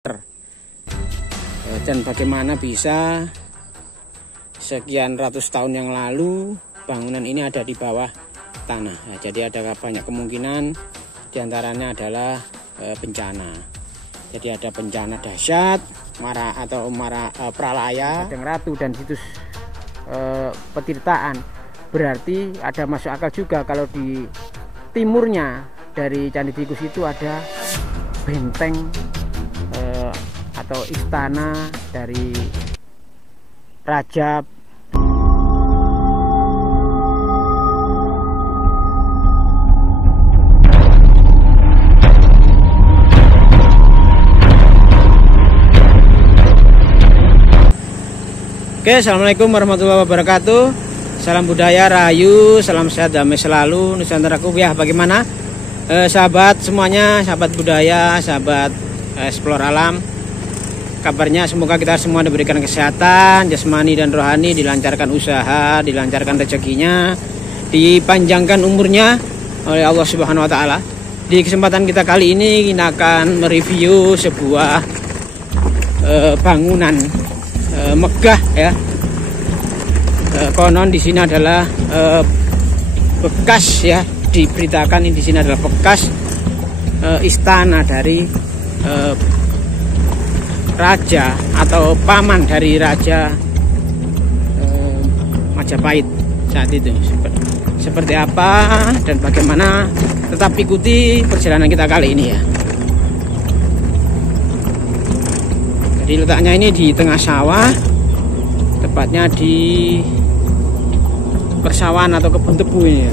Dan bagaimana bisa sekian ratus tahun yang lalu bangunan ini ada di bawah tanah. Nah, jadi ada banyak kemungkinan, diantaranya adalah bencana. Jadi ada bencana dahsyat, pralaya, Gadang Ratu dan situs petirtaan. Berarti ada masuk akal juga kalau di timurnya dari Candi Tikus itu ada benteng atau istana dari Raja. Oke, assalamualaikum warahmatullahi wabarakatuh. Salam budaya, rahayu, salam sehat, damai selalu, Nusantaraku. Ya, bagaimana sahabat semuanya, sahabat budaya, sahabat explore alam, kabarnya? Semoga kita semua diberikan kesehatan jasmani dan rohani, dilancarkan usaha, dilancarkan rezekinya, dipanjangkan umurnya oleh Allah Subhanahu wa taala. Di kesempatan kita kali ini kita akan mereview sebuah bangunan megah ya. Konon di sini adalah bekas ya, diberitakan di sini adalah bekas istana dari raja atau paman dari Raja Majapahit saat itu. Seperti apa dan bagaimana, tetap ikuti perjalanan kita kali ini ya. Jadi letaknya ini di tengah sawah, tepatnya di persawahan atau kebun tebu ini ya.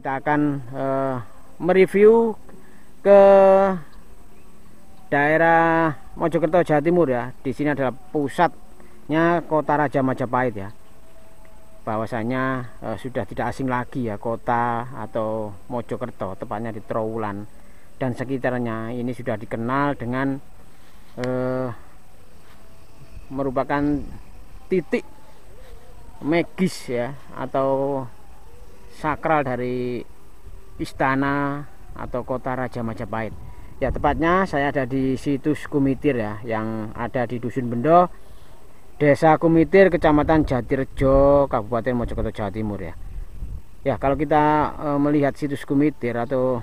Kita akan mereview ke daerah Mojokerto, Jawa Timur ya. Di sini adalah pusatnya kota Raja Majapahit ya. Bahwasanya sudah tidak asing lagi ya kota atau Mojokerto, tepatnya di Trowulan dan sekitarnya. Ini sudah dikenal dengan merupakan titik magis ya, atau sakral dari istana atau kota Raja Majapahit ya. Tepatnya saya ada di situs Kumitir ya, yang ada di Dusun Bendo, Desa Kumitir, Kecamatan Jatirejo, Kabupaten Mojokerto, Jawa Timur ya. Ya, kalau kita melihat situs Kumitir atau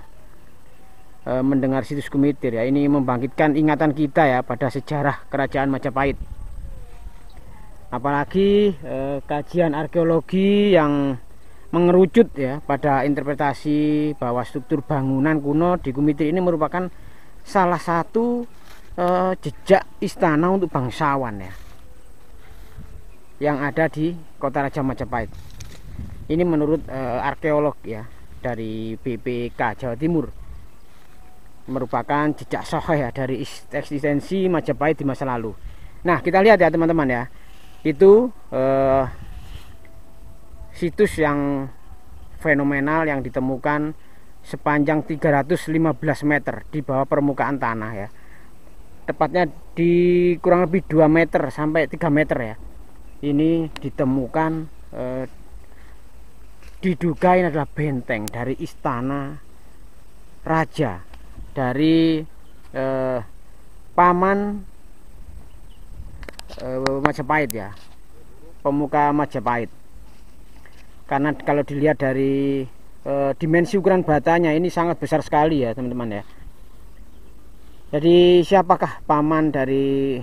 mendengar situs Kumitir ya, ini membangkitkan ingatan kita ya pada sejarah Kerajaan Majapahit. Apalagi kajian arkeologi yang mengerucut ya pada interpretasi bahwa struktur bangunan kuno di Kumitir ini merupakan salah satu jejak istana untuk bangsawan ya, yang ada di kota Raja Majapahit. Ini menurut arkeolog ya dari BPK Jawa Timur, merupakan jejak soheh ya dari eksistensi Majapahit di masa lalu. Nah, kita lihat ya teman-teman ya, itu situs yang fenomenal yang ditemukan sepanjang 315 meter di bawah permukaan tanah ya. Tepatnya di kurang lebih 2 meter sampai 3 meter ya. Ini ditemukan, diduga ini adalah benteng dari istana raja dari paman Majapahit ya, pemuka Majapahit. Karena kalau dilihat dari dimensi ukuran batanya ini sangat besar sekali ya teman-teman ya. Jadi siapakah paman dari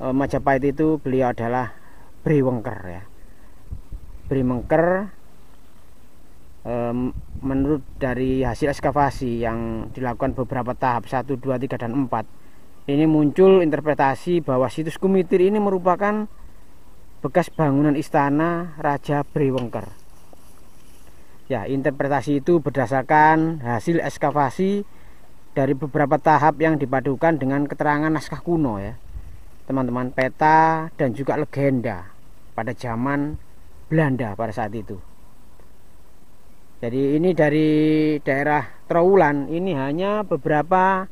Majapahit itu? Beliau adalah Brewengker ya. Brewengker menurut dari hasil ekskavasi yang dilakukan beberapa tahap 1, 2, 3, dan 4, ini muncul interpretasi bahwa situs Kumitir ini merupakan bekas bangunan istana Raja Brewengker. Ya, interpretasi itu berdasarkan hasil ekskavasi dari beberapa tahap yang dipadukan dengan keterangan naskah kuno ya, teman-teman, peta dan juga legenda pada zaman Belanda pada saat itu. Jadi ini dari daerah Trowulan ini hanya beberapa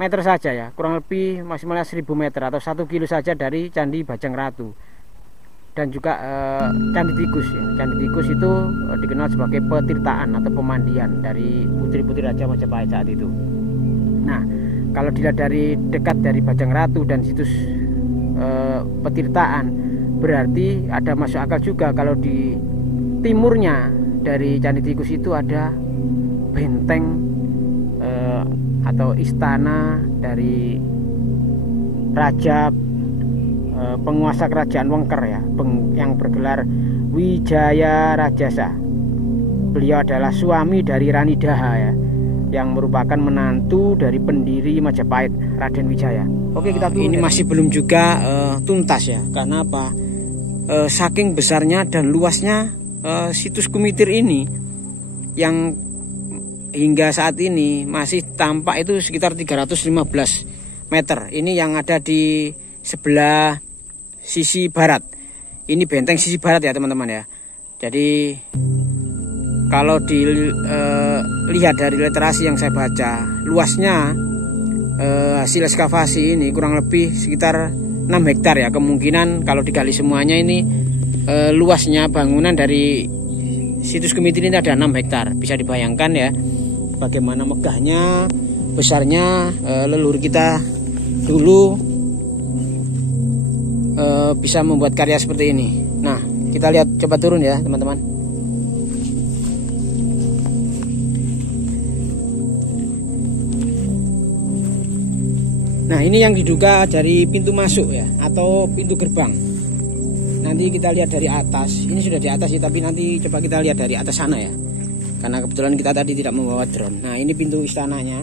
meter saja ya, kurang lebih maksimalnya 1000 meter atau 1 kilo saja dari Candi Bajang Ratu. Dan juga Candi Tikus ya. Candi Tikus itu dikenal sebagai petirtaan atau pemandian dari putri-putri Raja Majapahit saat itu. Nah, kalau dilihat dari dekat dari Bajang Ratu dan situs petirtaan, berarti ada masuk akal juga kalau di timurnya dari Candi Tikus itu ada benteng atau istana dari raja penguasa kerajaan Wengker ya, yang bergelar Wijaya Rajasa. Beliau adalah suami dari Rani Daha ya, yang merupakan menantu dari pendiri Majapahit, Raden Wijaya. Oke, kita ini masih belum juga tuntas ya. Karena apa? Saking besarnya dan luasnya situs Kumitir ini, yang hingga saat ini masih tampak itu sekitar 315 meter. Ini yang ada di sebelah sisi barat. Ini benteng sisi barat ya teman-teman ya. Jadi kalau dilihat dari literasi yang saya baca, luasnya hasil ekskavasi ini kurang lebih sekitar 6 hektar ya. Kemungkinan kalau digali semuanya ini luasnya bangunan dari situs Kumitir ini ada 6 hektar. Bisa dibayangkan ya bagaimana megahnya, besarnya leluhur kita dulu bisa membuat karya seperti ini. Nah, kita lihat, coba turun ya teman-teman. Nah, ini yang diduga dari pintu masuk ya, atau pintu gerbang. Nanti kita lihat dari atas. Ini sudah di atas sih, tapi nanti coba kita lihat dari atas sana ya, karena kebetulan kita tadi tidak membawa drone. Nah, ini pintu istananya,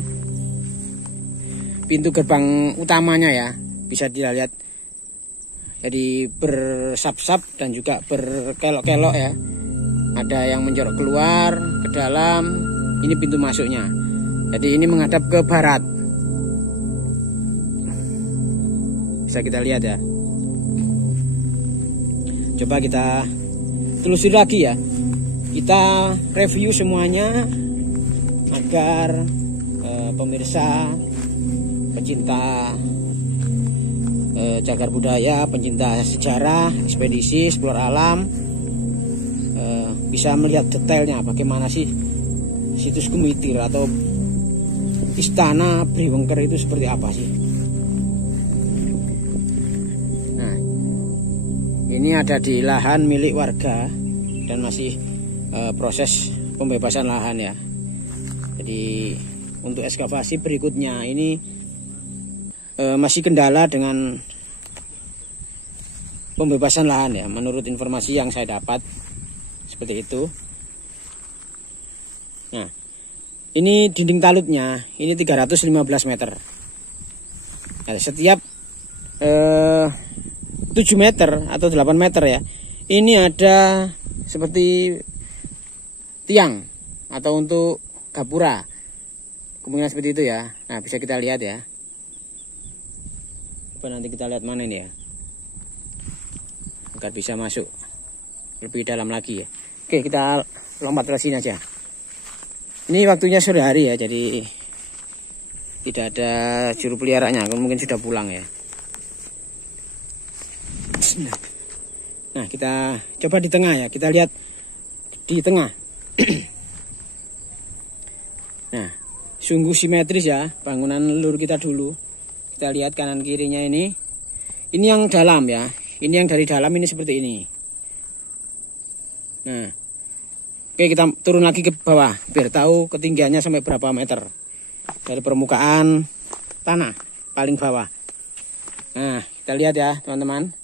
pintu gerbang utamanya ya, bisa dilihat. Jadi bersap-sap dan juga berkelok-kelok ya. Ada yang menjorok keluar ke dalam. Ini pintu masuknya. Jadi ini menghadap ke barat. Bisa kita lihat ya. Coba kita telusuri lagi ya. Kita review semuanya agar pemirsa, pecinta cagar budaya, pencinta sejarah, ekspedisi, eksplor alam bisa melihat detailnya bagaimana sih situs Kumitir atau istana Bri Wengker itu seperti apa sih. Nah, ini ada di lahan milik warga dan masih proses pembebasan lahan ya. Jadi untuk ekskavasi berikutnya ini masih kendala dengan pembebasan lahan ya, menurut informasi yang saya dapat seperti itu. Nah, ini dinding talutnya ini 315 meter. Nah, setiap 7 meter atau 8 meter ya, ini ada seperti tiang atau untuk gapura, kemungkinan seperti itu ya. Nah, bisa kita lihat ya. Nanti kita lihat mana ini ya, agar bisa masuk lebih dalam lagi ya. Oke, kita lompat ke sini aja. Ini waktunya sore hari ya, jadi tidak ada juru peliharanya, mungkin sudah pulang ya. Nah, kita coba di tengah ya, kita lihat di tengah. Nah, sungguh simetris ya bangunan leluhur kita dulu. Kita lihat kanan kirinya ini yang dalam ya. Ini yang dari dalam ini seperti ini. Nah, oke, kita turun lagi ke bawah biar tahu ketinggiannya sampai berapa meter dari permukaan tanah paling bawah. Nah, kita lihat ya teman-teman,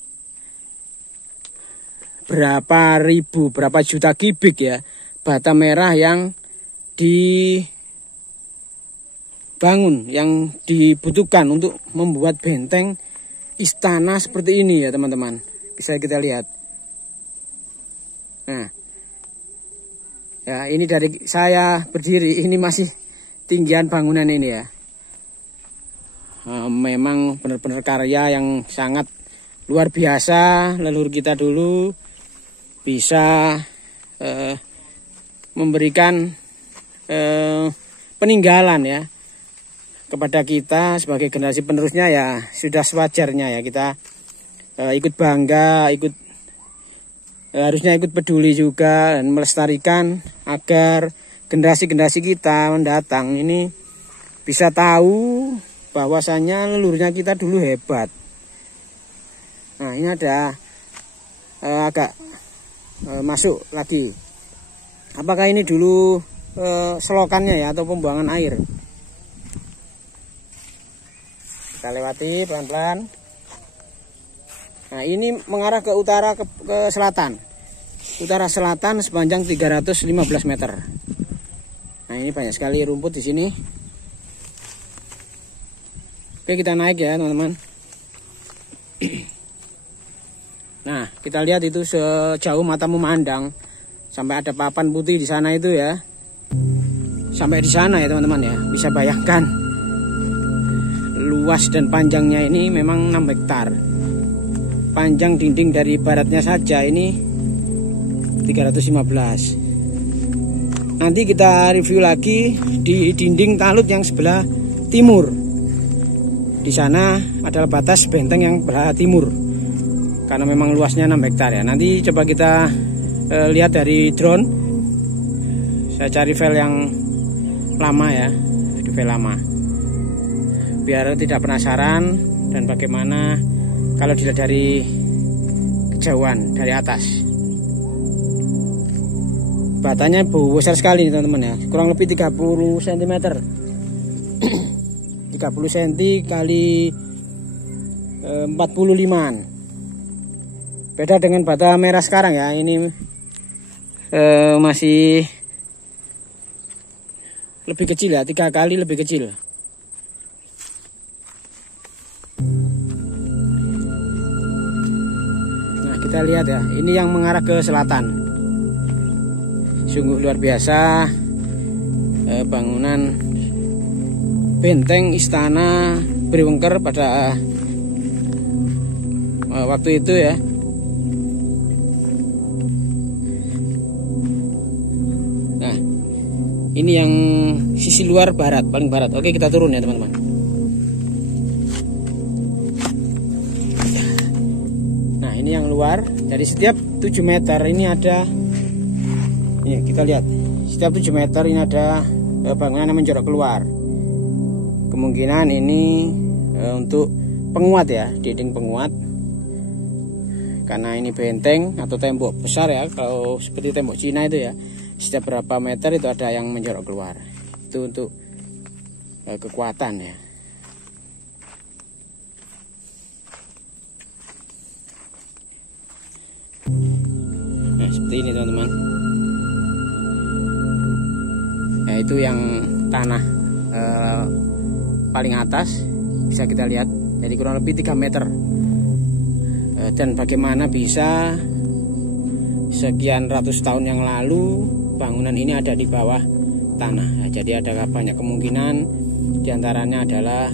berapa ribu, berapa juta kubik ya bata merah yang dibangun, yang dibutuhkan untuk membuat benteng istana seperti ini ya teman-teman. Bisa kita lihat. Nah, ya ini dari saya berdiri, ini masih tinggian bangunan ini ya. Memang benar-benar karya yang sangat luar biasa. Leluhur kita dulu bisa memberikan peninggalan ya kepada kita sebagai generasi penerusnya ya sudah sewajarnya ya kita ikut bangga, harusnya ikut peduli juga dan melestarikan agar generasi-generasi kita mendatang ini bisa tahu bahwasanya leluhurnya kita dulu hebat. Nah, ini ada agak masuk lagi. Apakah ini dulu selokannya ya atau pembuangan air? Kita lewati pelan-pelan. Nah, ini mengarah ke utara ke selatan. Utara selatan sepanjang 315 meter. Nah, ini banyak sekali rumput di sini. Oke, kita naik ya, teman-teman. Nah, kita lihat itu sejauh mata memandang sampai ada papan putih di sana itu ya. Sampai di sana ya, teman-teman ya. Bisa bayangkan luas dan panjangnya ini memang 6 hektar. Panjang dinding dari baratnya saja ini 315. Nanti kita review lagi di dinding talut yang sebelah timur. Di sana adalah batas benteng yang belah timur. Karena memang luasnya 6 hektar ya. Nanti coba kita lihat dari drone. Saya cari file yang lama ya, di file lama. Biar tidak penasaran dan bagaimana kalau dilihat dari kejauhan dari atas. Batanya besar sekali nih teman-teman ya, kurang lebih 30 cm. 30 cm kali 45an. Beda dengan bata merah sekarang ya, ini masih lebih kecil ya, 3 kali lebih kecil. Nah, kita lihat ya, ini yang mengarah ke selatan. Sungguh luar biasa bangunan benteng istana Briwengker pada waktu itu ya. Nah, ini yang sisi luar barat, paling barat. Oke, kita turun ya teman-teman. Nah, ini yang luar. Dari setiap 7 meter ini ada, ini kita lihat, setiap 7 meter ini ada bangunan yang menjorok keluar. Kemungkinan ini untuk penguat ya, dinding penguat. Karena ini benteng atau tembok besar ya, kalau seperti tembok Cina itu ya, setiap berapa meter itu ada yang menjorok keluar. Itu untuk kekuatan ya. Nah, seperti ini teman-teman. Nah, itu yang tanah paling atas bisa kita lihat, jadi kurang lebih 3 meter. Dan bagaimana bisa sekian ratus tahun yang lalu bangunan ini ada di bawah tanah. Nah, jadi ada banyak kemungkinan, diantaranya adalah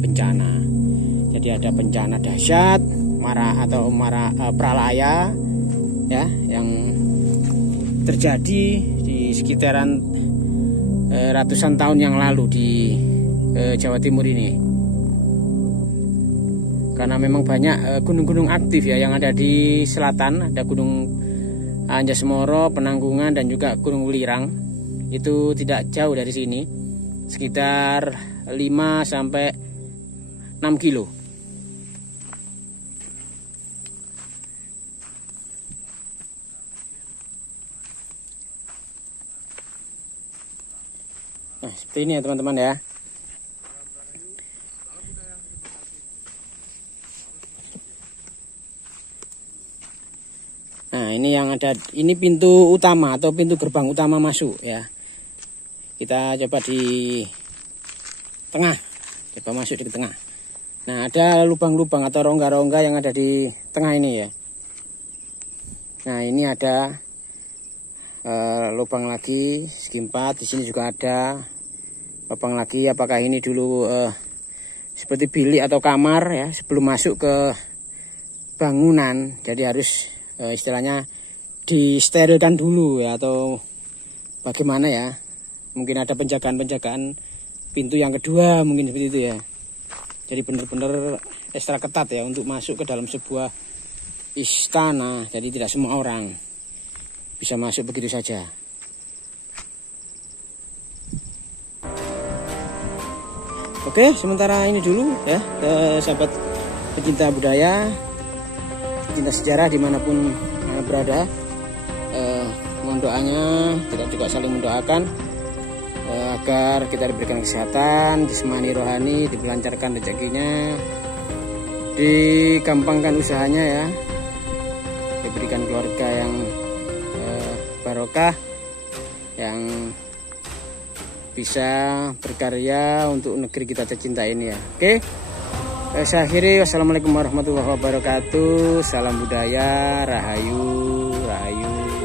bencana. Jadi ada bencana dahsyat, pralaya ya, yang terjadi di sekitaran ratusan tahun yang lalu di Jawa Timur ini. Karena memang banyak gunung-gunung aktif ya yang ada di selatan. Ada Gunung Anjas-Moro, Penanggungan, dan juga Gunung Welirang. Itu tidak jauh dari sini, sekitar 5 sampai 6 kilo. Nah, seperti ini ya teman-teman ya. Nah, ini yang ada, ini pintu utama atau pintu gerbang utama masuk ya. Kita coba di tengah, coba masuk di tengah. Nah, ada lubang-lubang atau rongga-rongga yang ada di tengah ini ya. Nah, ini ada lubang lagi, segi 4. Di sini juga ada lubang lagi. Apakah ini dulu seperti bilik atau kamar ya sebelum masuk ke bangunan? Jadi harus istilahnya disterilkan dulu ya, atau bagaimana ya, mungkin ada penjagaan-penjagaan pintu yang kedua mungkin seperti itu ya. Jadi benar-benar ekstra ketat ya untuk masuk ke dalam sebuah istana. Jadi tidak semua orang bisa masuk begitu saja. Oke, sementara ini dulu ya, sahabat pecinta budaya, pecinta sejarah dimanapun berada. Mohon doanya, kita juga saling mendoakan agar kita diberikan kesehatan, jasmani rohani, dilancarkan rezekinya, digampangkan usahanya ya, diberikan keluarga yang barokah, yang bisa berkarya untuk negeri kita tercinta ini ya. Oke, saya akhiri. Wassalamualaikum warahmatullahi wabarakatuh. Salam budaya, rahayu, rahayu.